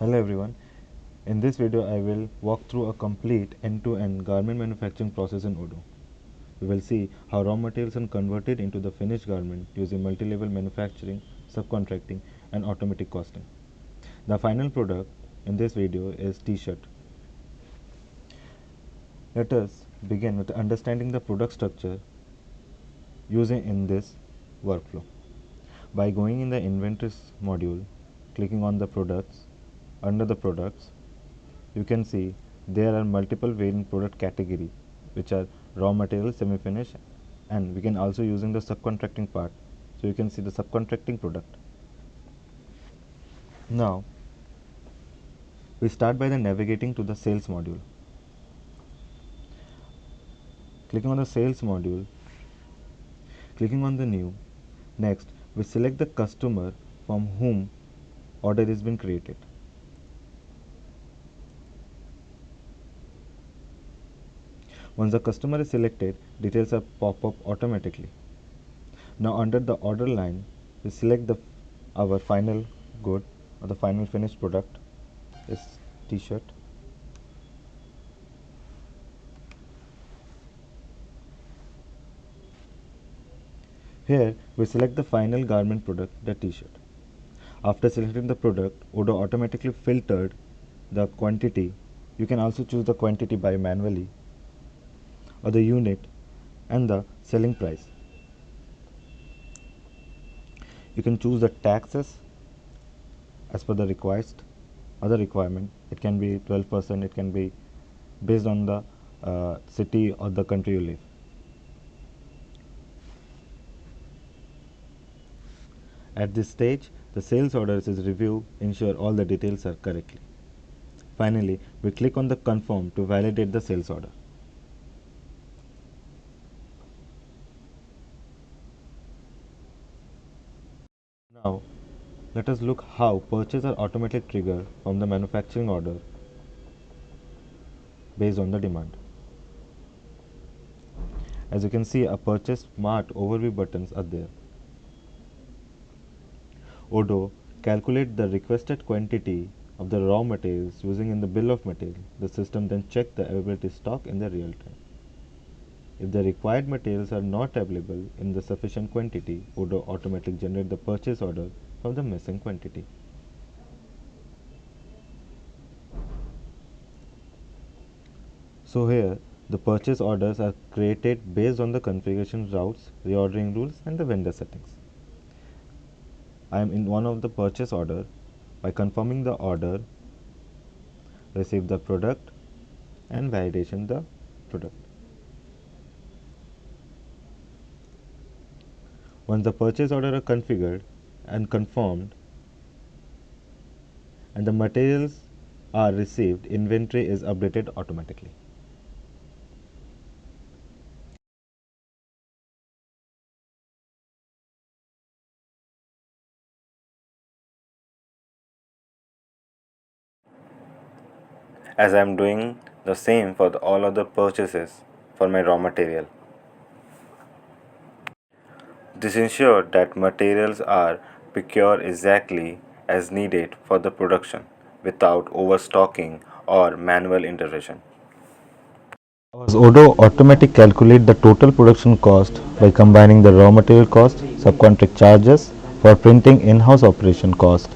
Hello everyone. In this video I will walk through a complete end-to-end garment manufacturing process in Odoo. We will see how raw materials are converted into the finished garment using multi-level manufacturing, subcontracting and automatic costing. The final product in this video is t-shirt. Let us begin with understanding the product structure using in this workflow. By going in the inventories module, clicking on the products, under the products, you can see there are multiple variant product category which are raw material, semi-finish, and we can also using the subcontracting part. So you can see the subcontracting product. Now we start by the navigating to the sales module. Clicking on the sales module, clicking on the new. Next we select the customer from whom order has been created. Once the customer is selected, details are pop up automatically. Now under the order line, we select our final good or the final finished product is t-shirt. Here we select the final garment product, the t-shirt. After selecting the product, Odoo automatically filtered the quantity. You can also choose the quantity by manually or the unit and the selling price. You can choose the taxes as per the request other requirement. It can be 12%, it can be based on the city or the country you live. At this stage, the sales orders is review, ensure all the details are correctly. Finally, we click on the confirm to validate the sales order. Now, let us look how purchase are automatically triggered from the manufacturing order based on the demand. As you can see, a purchase smart overview buttons are there. Odoo calculate the requested quantity of the raw materials using in the bill of material. The system then check the availability stock in the real time. If the required materials are not available in the sufficient quantity, Odoo automatically generate the purchase order from the missing quantity. So here, the purchase orders are created based on the configuration routes, reordering rules and the vendor settings. I am in one of the purchase order. By confirming the order, receive the product and validation the product. Once the purchase order are configured and confirmed and the materials are received, inventory is updated automatically. As I am doing the same for all other purchases for my raw material. This ensures that materials are procured exactly as needed for the production without overstocking or manual intervention. Odoo automatic calculate the total production cost by combining the raw material cost, subcontract charges for printing in-house operation cost.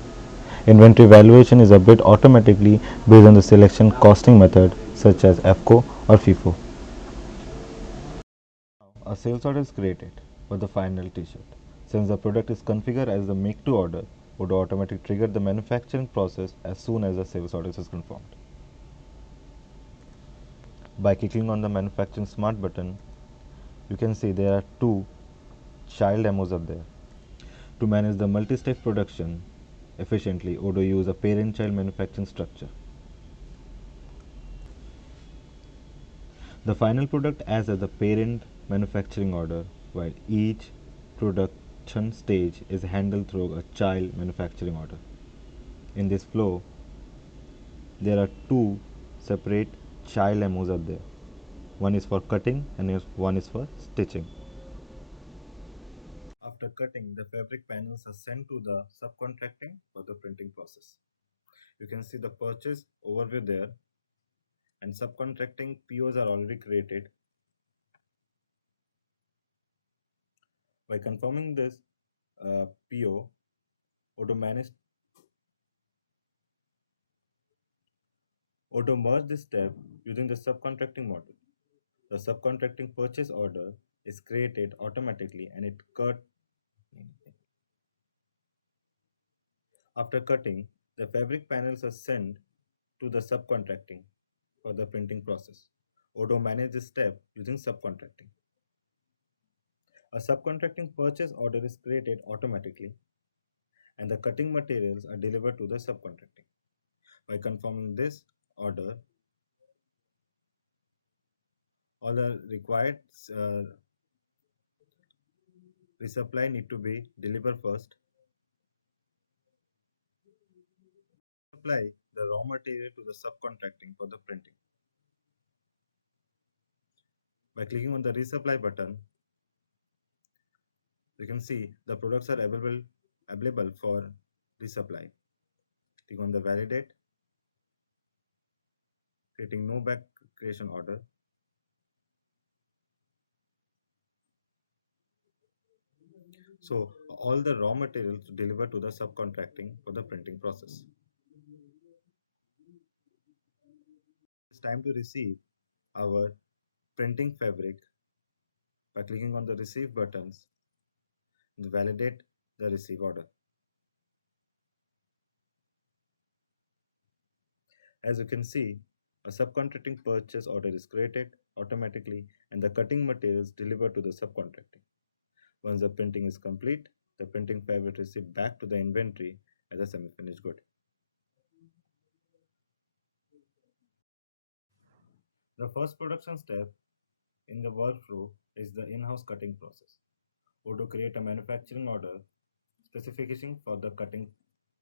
Inventory valuation is updated automatically based on the selection costing method such as FCO or FIFO. A sales order is created for the final t-shirt. Since the product is configured as the make to order, would automatically trigger the manufacturing process as soon as the sales order is confirmed. By clicking on the manufacturing smart button, you can see there are two child demos up there. To manage the multi-step production efficiently, Odoo use a parent-child manufacturing structure. The final product acts as the parent manufacturing order, while each production stage is handled through a child manufacturing order. In this flow, there are two separate child MOs are there. One is for cutting and one is for stitching. After cutting, the fabric panels are sent to the subcontracting for the printing process. You can see the purchase overview there, and subcontracting POs are already created. By confirming this PO, Odoo manage Odoo merge this step using the subcontracting model. The subcontracting purchase order is created automatically and it cut. After cutting, the fabric panels are sent to the subcontracting for the printing process. Odoo manages this step using subcontracting. A subcontracting purchase order is created automatically and the cutting materials are delivered to the subcontracting. By confirming this order, all the required resupply need to be delivered first. Supply the raw material to the subcontracting for the printing. By clicking on the resupply button, you can see the products are available for resupply. Click on the validate, creating no back creation order. So all the raw materials delivered to the subcontracting for the printing process. It's time to receive our printing fabric by clicking on the receive buttons and validate the receive order. As you can see, a subcontracting purchase order is created automatically and the cutting materials delivered to the subcontracting. Once the printing is complete, the printing fabric is received back to the inventory as a semi-finished good. The first production step in the workflow is the in-house cutting process. Odoo create a manufacturing order specification for the cutting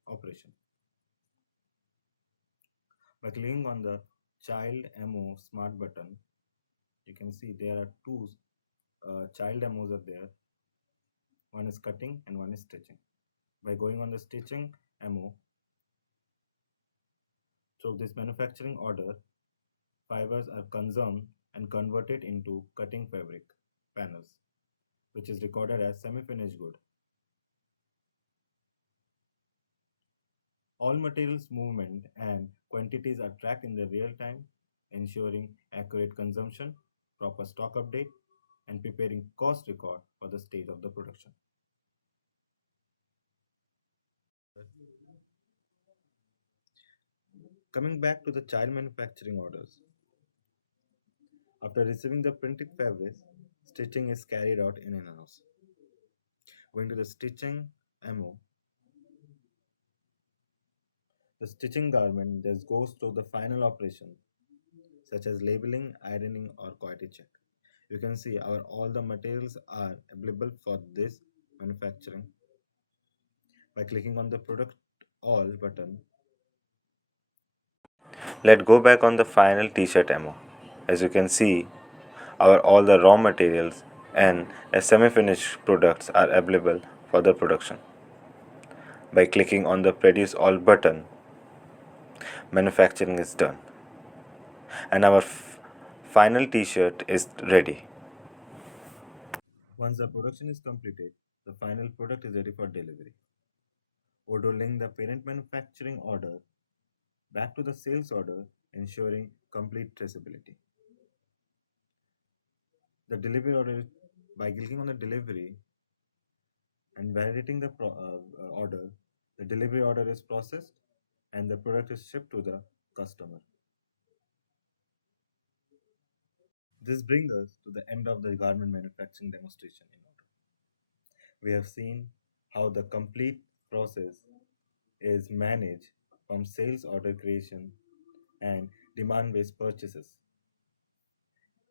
operation. By clicking on the Child MO Smart button, you can see there are two child MOs are there. One is cutting and one is stitching. By going on the stitching MO, through this manufacturing order, fibers are consumed and converted into cutting fabric panels, which is recorded as semi-finished good. All materials movement and quantities are tracked in the real time, ensuring accurate consumption, proper stock update, and preparing cost record for the stage of the production. Coming back to the child manufacturing orders, after receiving the printed fabrics, stitching is carried out in an house. Going to the stitching MO, the stitching garment thus goes through the final operation, such as labeling, ironing, or quality check. You can see our all the materials are available for this manufacturing. By clicking on the product all button, let's go back on the final t-shirt ammo. As you can see, our all the raw materials and semi-finished products are available for the production. By clicking on the produce all button, manufacturing is done and our final t-shirt is ready. Once the production is completed, the final product is ready for delivery. Odoo link the parent manufacturing order back to the sales order, ensuring complete traceability. The delivery order, by clicking on the delivery and validating the order, the delivery order is processed and the product is shipped to the customer. This brings us to the end of the garment manufacturing demonstration in Odoo. We have seen how the complete process is managed from sales order creation and demand-based purchases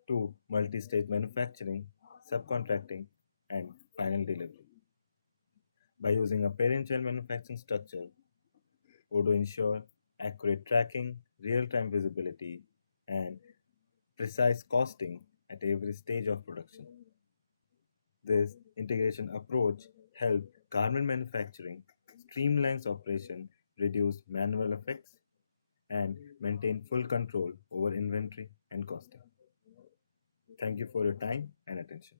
to multi-stage manufacturing, subcontracting, and final delivery. By using a parent-child manufacturing structure, Odoo ensure accurate tracking, real-time visibility, and precise costing at every stage of production. This integration approach helps garment manufacturing streamlines operation reduce manual effects, and maintain full control over inventory and costing. Thank you for your time and attention.